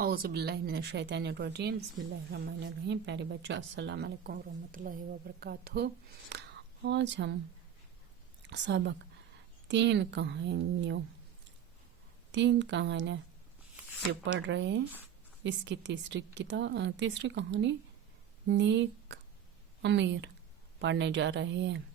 औज़ुबिल्लाहिमिनश्शैतानिर्रजीम बिस्मिल्लाहिर्रहमानिर्रहीम। प्यारे बच्चों, अस्सलाम वालेकुम रहमतुल्लाहि व बरकातहू। आज हम सबक तीन कहानियाँ जो पढ़ रहे हैं। इसकी तीसरी कहानी नेक अमीर पढ़ने जा रहे हैं।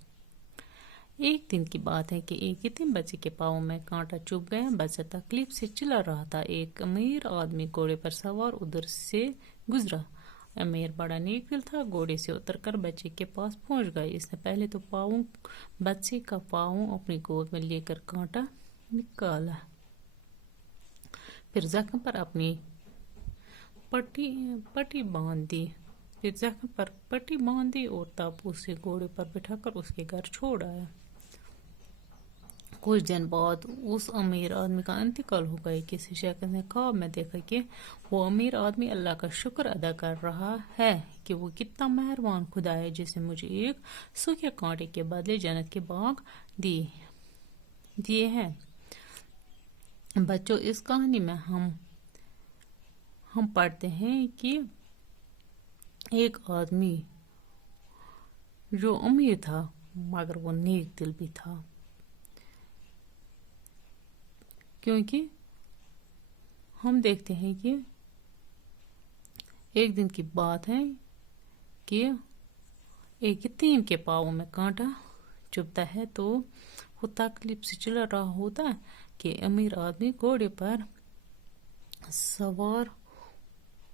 एक दिन की बात है कि एक यतीम बच्चे के पाँव में कांटा चुभ गया। बच्चा तकलीफ से चिल्ला रहा था। एक अमीर आदमी घोड़े पर सवार उधर से गुजरा। अमीर बड़ा नेक दिल था। घोड़े से उतरकर बच्चे के पास पहुंच गया। इसने पहले तो बच्चे का पाँव अपनी गोद में लेकर कांटा निकाला, फिर जख्म पर अपनी पट्टी बांध दी और तब उसे घोड़े पर बिठाकर उसके घर छोड़ आया। कुछ दिन बाद उस अमीर आदमी का इंतकाल हो गया। किसी शख्स ने ख्वाब में देखा कि वो अमीर आदमी अल्लाह का शुक्र अदा कर रहा है कि वो कितना मेहरबान खुदा है जिसने मुझे एक सूखे कांटे के बदले जन्नत के बाग दिए हैं। बच्चों, इस कहानी में हम पढ़ते हैं कि एक आदमी जो अमीर था मगर वो नेक दिल भी था, क्योंकि हम देखते हैं कि एक दिन की बात है कि एक यतीम के पाँव में कांटा चुभता है। तो वो तकलीफ से चिल्ला रहा होता है कि अमीर आदमी घोड़े पर सवार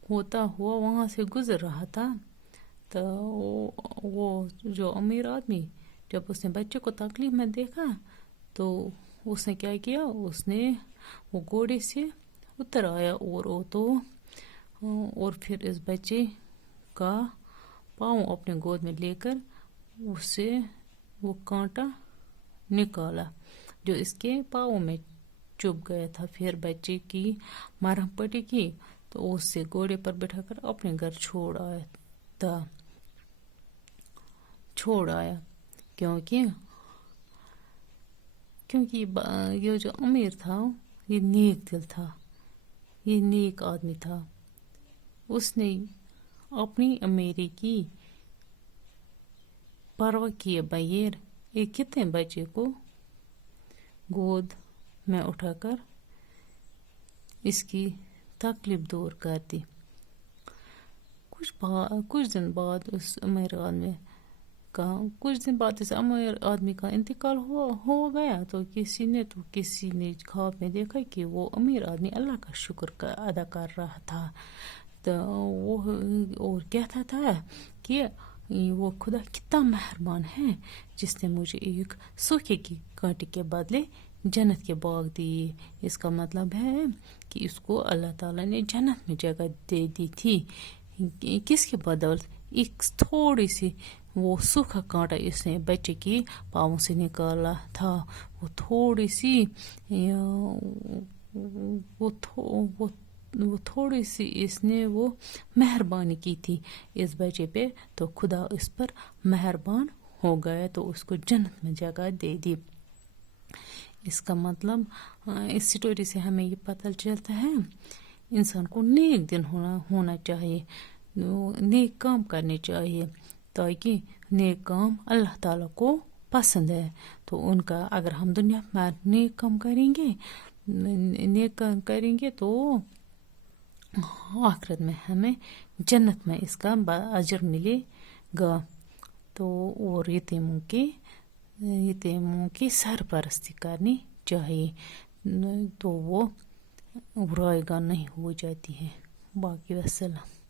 होता हुआ वहां से गुजर रहा था। तो वो जो अमीर आदमी, जब उसने बच्चे को तकलीफ में देखा तो उसने क्या किया, उसने वो घोड़े से उतर आया और फिर इस बच्चे का पाँव अपने गोद में लेकर उससे वो कांटा निकाला जो इसके पाँव में चुभ गया था। फिर बच्चे की मरहम पट्टी की तो उससे घोड़े पर बिठाकर अपने घर छोड़ आया क्योंकि ये जो अमीर था ये नेक दिल था, ये नेक आदमी था। उसने अपनी अमीरी की परवाह किए बगैर एक कितने बच्चे को गोद में उठाकर इसकी तकलीफ दूर कर दी। कुछ दिन बाद इस अमीर आदमी का इंतकाल हो गया। तो किसी ने ख्वाब में देखा कि वो अमीर आदमी अल्लाह का शुक्र अदा कर रहा था। तो वो और कहता था कि वो खुदा कितना मेहरबान है जिसने मुझे एक सूखे की कांटे के बदले जन्नत के बाग दिए। इसका मतलब है कि इसको अल्लाह ताला ने जन्नत में जगह दे दी थी। किसके बदौलत? एक थोड़ी सी वो सूखा कांटा इसने बच्चे के पाँव से निकाला था। वो थोड़ी सी इसने वो मेहरबानी की थी इस बच्चे पे, तो खुदा इस पर मेहरबान हो गया तो उसको जन्नत में जगह दे दी। इसका मतलब इस स्टोरी से हमें ये पता चलता है इंसान को नेक दिन होना चाहिए, नेक काम करने चाहिए, ताकि नेक काम अल्लाह ताला को पसंद है। तो उनका अगर हम दुनिया में नेक काम करेंगे तो आखिरत में हमें जन्नत में इसका अजर मिलेगा। तो और यतीमों की सरपरस्ती करनी चाहिए, तो वो बुराइयां नहीं हो जाती हैं। बाकी वस्सलाम।